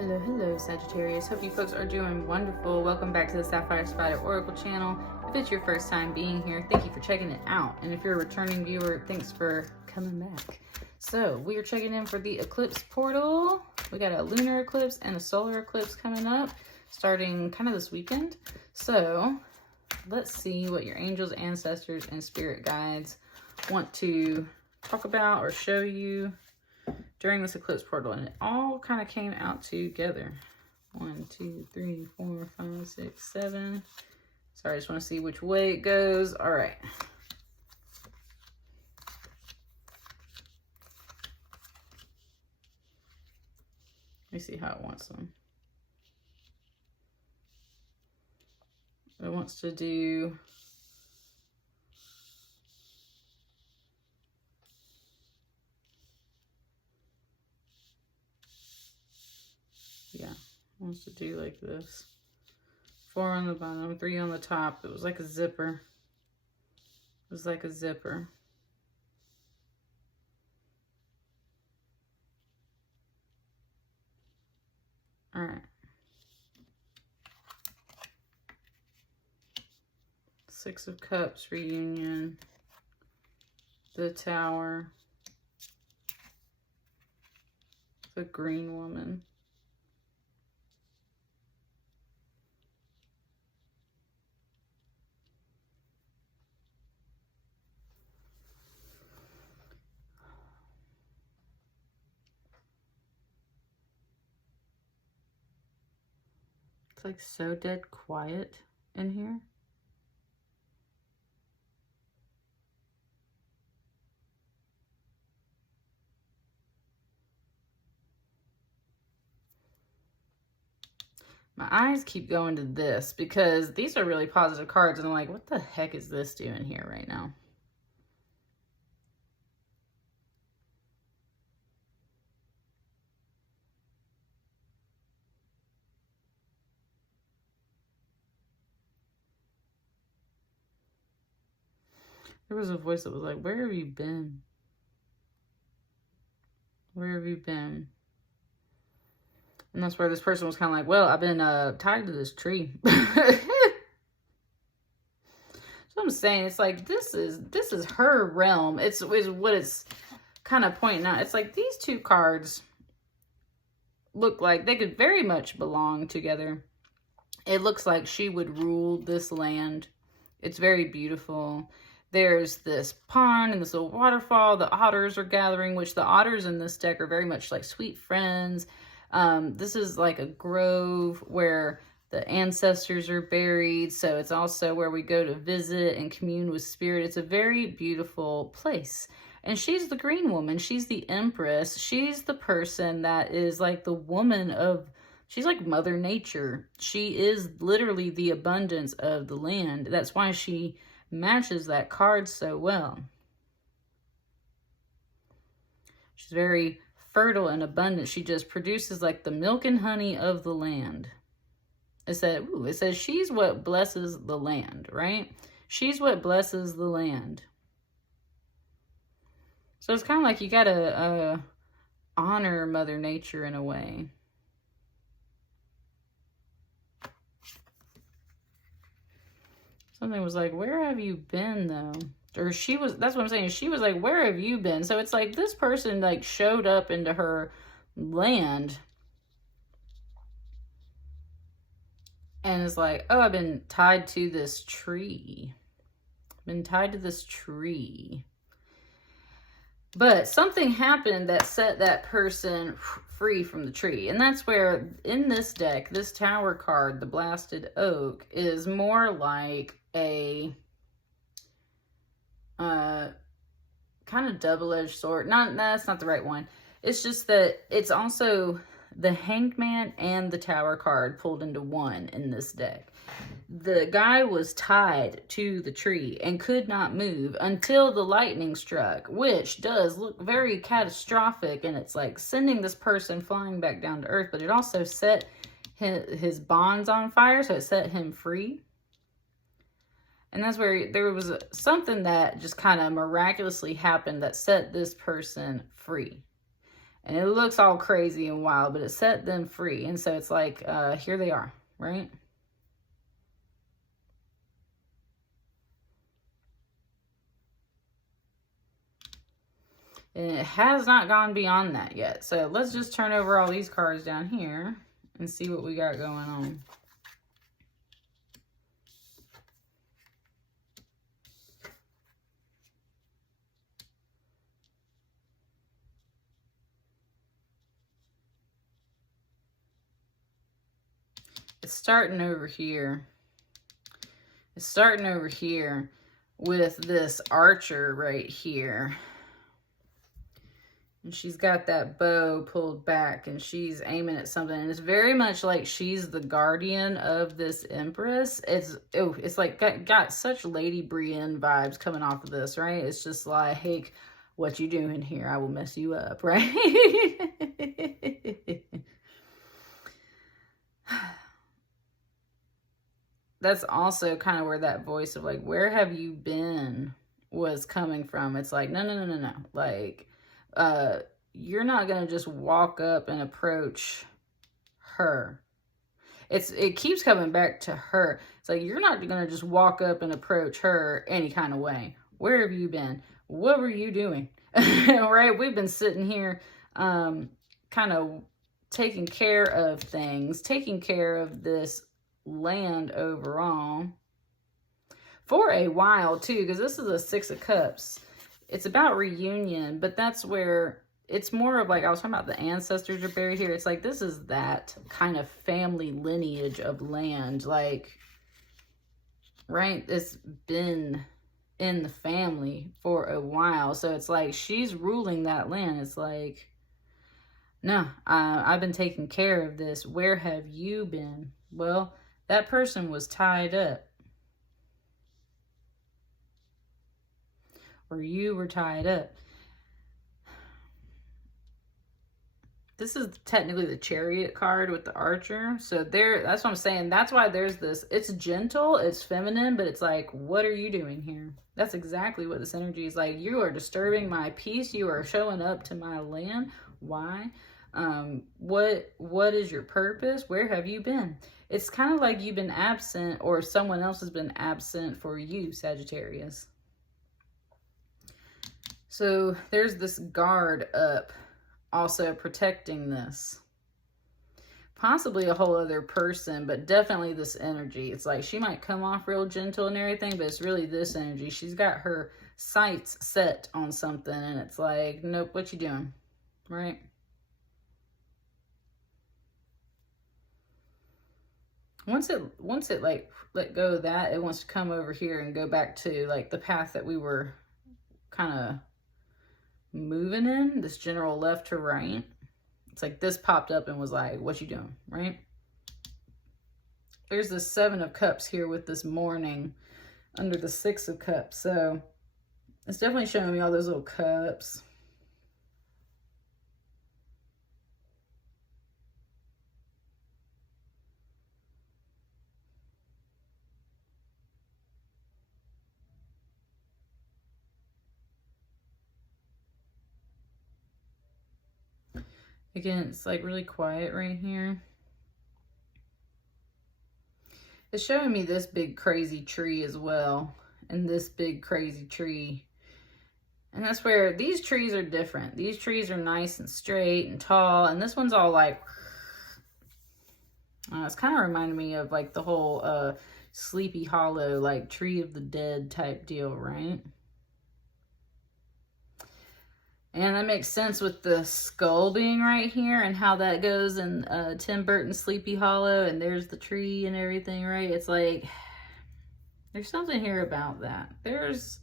Hello, hello, Sagittarius. Hope you folks are doing wonderful. Welcome back to the Sapphire Spider Oracle channel. If it's your first time being here, thank you for checking it out. And if you're a returning viewer, thanks for coming back. So we are checking in for the eclipse portal. We got a lunar eclipse and a solar eclipse coming up, starting kind of this weekend. So let's see what your angels, ancestors, and spirit guides want to talk about or show you during this eclipse portal. And it all kind of came out together. 1, 2, 3, 4, 5, 6, 7. Sorry, I just want to see which way it goes. All right. Let me see how it wants them. It wants to do wants to do like this. 4 on the bottom, 3 on the top. It was like a zipper. It was like a zipper. All right. 6 of Cups, reunion. The Tower. The Green Woman. It's like so dead quiet in here. My eyes keep going to this because these are really positive cards and I'm like, what the heck is this doing here right now? There was a voice that was like, where have you been? Where have you been? And that's where this person was kind of like, well, I've been tied to this tree. So I'm saying, it's like, this is her realm. Is what it's kind of pointing out. It's like these two cards look like they could very much belong together. It looks like she would rule this land. It's very beautiful. There's this pond and this little waterfall. The otters are gathering, which the otters in this deck are very much like sweet friends. This is like a grove where the ancestors are buried. So it's also where we go to visit and commune with spirit. It's a very beautiful place. And she's the Green Woman. She's the Empress. She's the person that is like the woman of, she's like Mother Nature. She is literally the abundance of the land. That's why she matches that card so well. She's very fertile and abundant. She just produces like the milk and honey of the land. It says she's what blesses the land, right? She's what blesses the land. So it's kind of like you gotta honor Mother Nature in a way. Something was like, where have you been though? Or she was, that's what I'm saying. She was like, where have you been? So it's like this person like showed up into her land and is like, oh, I've been tied to this tree. Been tied to this tree. But something happened that set that person free from the tree. And that's where in this deck, this Tower card, the Blasted Oak, is more like a kind of double-edged sword. That's not the right one. It's just that it's also the Hanged Man and the Tower card pulled into one in this deck. The guy was tied to the tree and could not move until the lightning struck, which does look very catastrophic, and it's like sending this person flying back down to earth, but it also set his bonds on fire, so it set him free. And that's where there was something that just kind of miraculously happened that set this person free. And it looks all crazy and wild, but it set them free. And so it's like, here they are, right? And it has not gone beyond that yet. So let's just turn over all these cards down here and see what we got going on. It's starting over here. It's starting over here with this archer right here. And she's got that bow pulled back and she's aiming at something. And it's very much like she's the guardian of this empress. It's like got such Lady Brienne vibes coming off of this, right? It's just like, hey, what you doing here? I will mess you up, right? That's also kind of where that voice of like, where have you been was coming from. It's like, no. Like, you're not going to just walk up and approach her. It keeps coming back to her. It's like, you're not going to just walk up and approach her any kind of way. Where have you been? What were you doing? Right? We've been sitting here, kind of taking care of things, taking care of this land overall for a while too, because this is a Six of Cups. It's about reunion, but that's where it's more of like, I was talking about the ancestors are buried here. It's like, this is that kind of family lineage of land, like, right? It's been in the family for a while. So it's like, she's ruling that land. It's like, no, I've been taking care of this. Where have you been? Well, that person was tied up. Or you were tied up. This is technically the Chariot card with the Archer. So that's what I'm saying. That's why there's this. It's gentle, it's feminine, but it's like, what are you doing here? That's exactly what this energy is like. You are disturbing my peace. You are showing up to my land. Why? What is your purpose? Where have you been? It's kind of like you've been absent, or someone else has been absent for you, Sagittarius. So there's this guard up, also protecting this. Possibly a whole other person, but definitely this energy. It's like she might come off real gentle and everything, but it's really this energy. She's got her sights set on something, and it's like, nope, what you doing? Right? Once it like let go of that, it wants to come over here and go back to like the path that we were kind of moving in, this general left to right. It's like this popped up and was like, what you doing, right? There's this Seven of Cups here with this mourning under the Six of Cups. So it's definitely showing me all those little cups. Again, it's like really quiet right here. It's showing me this big crazy tree as well. And this big crazy tree. And that's where these trees are different. These trees are nice and straight and tall. And this one's all like, it's kind of reminding me of like the whole Sleepy Hollow, like Tree of the Dead type deal, right? And that makes sense with the skull being right here and how that goes in Tim Burton's Sleepy Hollow. And there's the tree and everything, right? It's like, there's something here about that. There's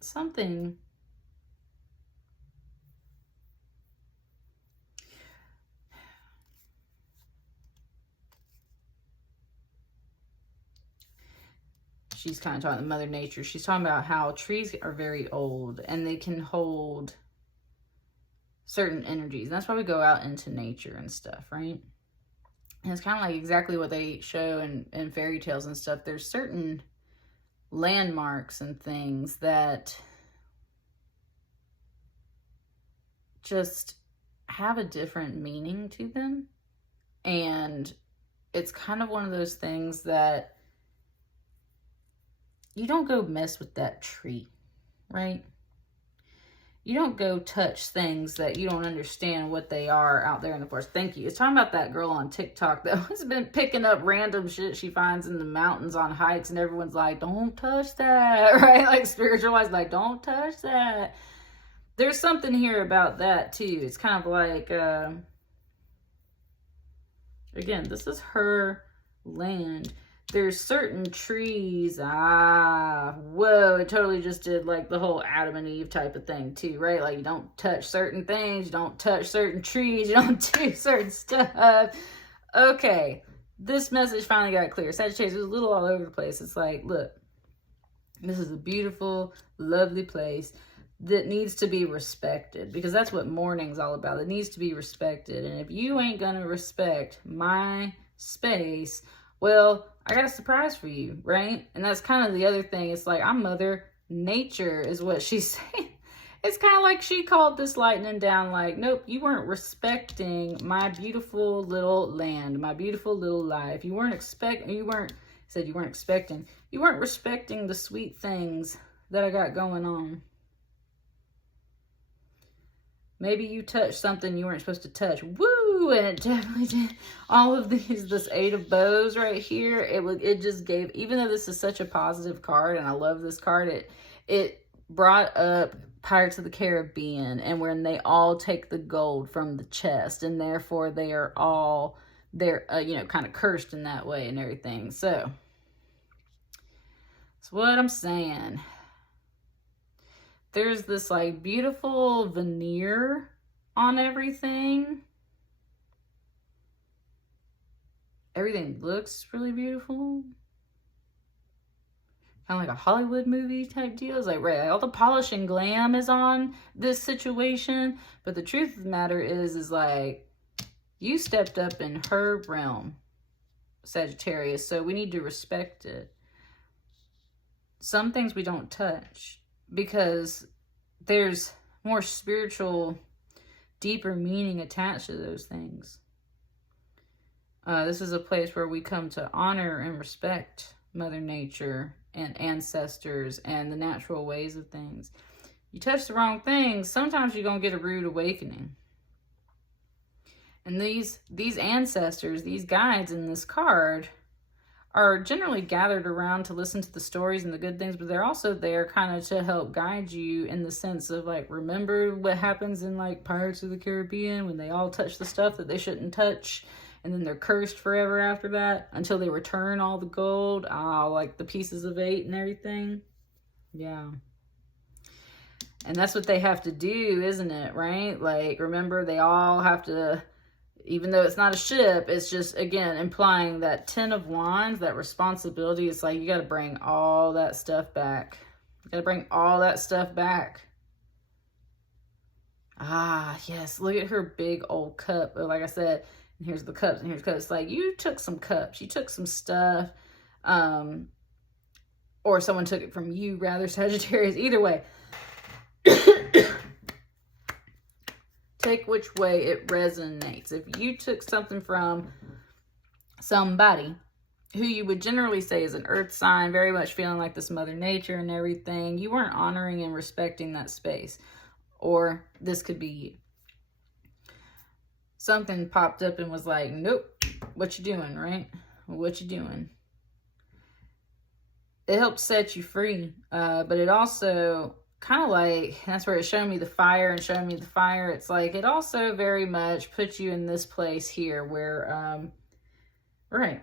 something. She's kind of talking to Mother Nature. She's talking about how trees are very old and they can hold certain energies. And that's why we go out into nature and stuff, right? And it's kind of like exactly what they show in fairy tales and stuff. There's certain landmarks and things that just have a different meaning to them. And it's kind of one of those things that you don't go mess with that tree, right? You don't go touch things that you don't understand what they are out there in the forest. Thank you. It's talking about that girl on TikTok that has been picking up random shit she finds in the mountains on hikes, and everyone's like, don't touch that, right? Like spiritualized, like, don't touch that. There's something here about that too. It's kind of like, again, this is her land. There's certain trees, whoa, it totally just did like the whole Adam and Eve type of thing too, right? Like you don't touch certain things, you don't touch certain trees, you don't do certain stuff. Okay, this message finally got clear. Sagittarius, it was a little all over the place. It's like, look, this is a beautiful, lovely place that needs to be respected, because that's what mourning's all about. It needs to be respected. And if you ain't gonna respect my space, well, I got a surprise for you, right? And that's kind of the other thing. It's like, I'm Mother Nature is what she's saying. It's kind of like she called this lightning down like, nope, you weren't respecting my beautiful little land, my beautiful little life. You weren't respecting the sweet things that I got going on. Maybe you touched something you weren't supposed to touch. Woo! And it definitely did. All of these, this 8 of bows right here, it just gave, even though this is such a positive card, and I love this card, it brought up Pirates of the Caribbean, and when they all take the gold from the chest, and therefore they are all, they're, kind of cursed in that way and everything. So, that's what I'm saying. There's this like beautiful veneer on everything. Everything looks really beautiful. Kind of like a Hollywood movie type deal. It's like, right, all the polish and glam is on this situation. But the truth of the matter is like, you stepped up in her realm, Sagittarius. So we need to respect it. Some things we don't touch, because there's more spiritual, deeper meaning attached to those things. This is a place where we come to honor and respect Mother Nature and ancestors and the natural ways of things. You touch the wrong things, sometimes you're going to get a rude awakening. And these ancestors, these guides in this card, are generally gathered around to listen to the stories and the good things, but they're also there kind of to help guide you in the sense of like, remember what happens in like Pirates of the Caribbean when they all touch the stuff that they shouldn't touch, and then they're cursed forever after that until they return all the gold, like the pieces of 8 and everything. Yeah. And that's what they have to do, isn't it? Right? Like, remember, they all have to, even though it's not a ship, it's just, again, implying that 10 of Wands, that responsibility. It's like, you got to bring all that stuff back. You got to bring all that stuff back. Yes. Look at her big old cup. Like I said, and here's the cups, and here's cups. It's like, you took some cups. You took some stuff. Or someone took it from you, rather, Sagittarius. Either way. Take which way it resonates. If you took something from somebody who you would generally say is an earth sign, very much feeling like this Mother Nature and everything, you weren't honoring and respecting that space. Or this could be something popped up and was like, nope, what you doing, right? What you doing? It helps set you free, but it also kind of like, that's where it showed me the fire and showed me the fire. It's like, it also very much puts you in this place here where, right,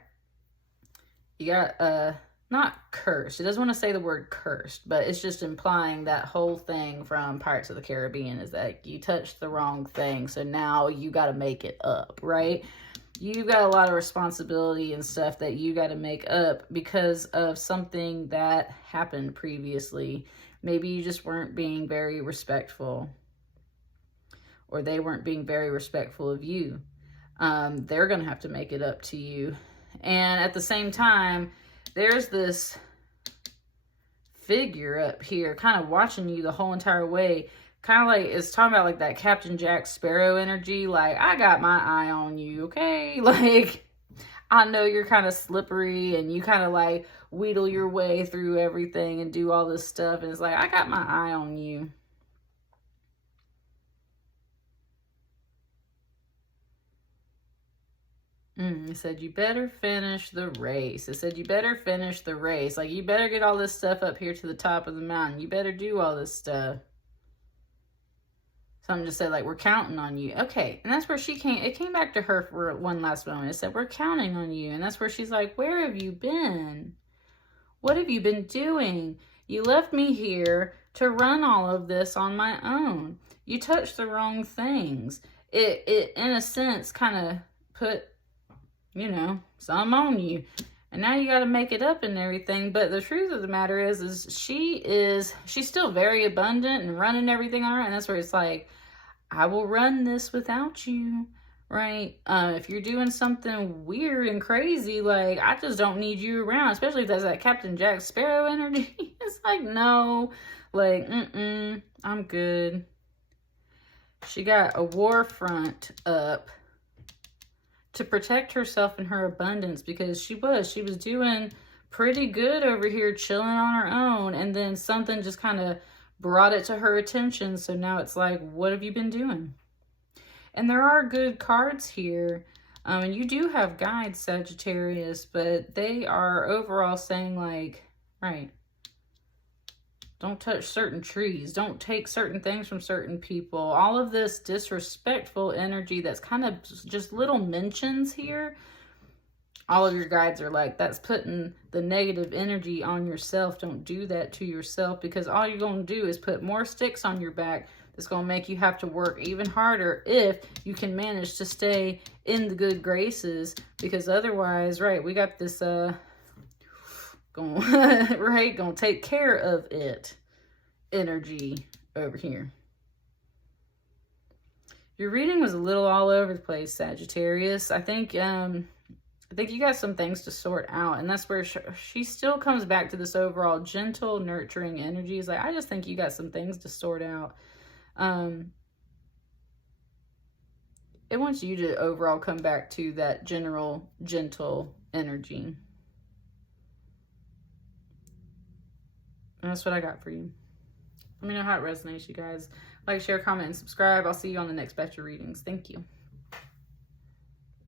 you got, not cursed. It doesn't want to say the word cursed, but it's just implying that whole thing from Pirates of the Caribbean is that you touched the wrong thing. So now you got to make it up, right? You got a lot of responsibility and stuff that you got to make up because of something that happened previously. Maybe you just weren't being very respectful, or they weren't being very respectful of you. They're going to have to make it up to you. And at the same time, there's this figure up here kind of watching you the whole entire way, kind of like, it's talking about like that Captain Jack Sparrow energy. Like, I got my eye on you, okay? Like, I know you're kind of slippery and you kind of like wheedle your way through everything and do all this stuff. And it's like, I got my eye on you. It said, you better finish the race. It said, you better finish the race. Like, you better get all this stuff up here to the top of the mountain. You better do all this stuff. Something just said, like, we're counting on you. Okay, and that's where she came. It came back to her for one last moment. It said, we're counting on you. And that's where she's like, where have you been? What have you been doing? You left me here to run all of this on my own. You touched the wrong things. It in a sense, kind of put, you know, some on you. And now you got to make it up and everything. But the truth of the matter is she's still very abundant and running everything on her. And that's where it's like, I will run this without you, right? If you're doing something weird and crazy, like, I just don't need you around. Especially if that's that Captain Jack Sparrow energy. It's like, no, like, I'm good. She got a war front up to protect herself and her abundance, because she was doing pretty good over here chilling on her own, and then something just kind of brought it to her attention. So now it's like, what have you been doing? And there are good cards here, and you do have guides, Sagittarius, but they are overall saying, like, right, don't touch certain trees. Don't take certain things from certain people. All of this disrespectful energy that's kind of just little mentions here. All of your guides are like, that's putting the negative energy on yourself. Don't do that to yourself, because all you're going to do is put more sticks on your back. That's going to make you have to work even harder if you can manage to stay in the good graces. Because otherwise, right, we got this... gonna take care of it energy over here. Your reading was a little all over the place, Sagittarius. I think you got some things to sort out, and that's where she still comes back to this overall gentle, nurturing energy. It's like, I just think you got some things to sort out. It wants you to overall come back to that general, gentle energy. And that's what I got for you. Let me know how it resonates, you guys. Like, share, comment, and subscribe. I'll see you on the next batch of readings. Thank you.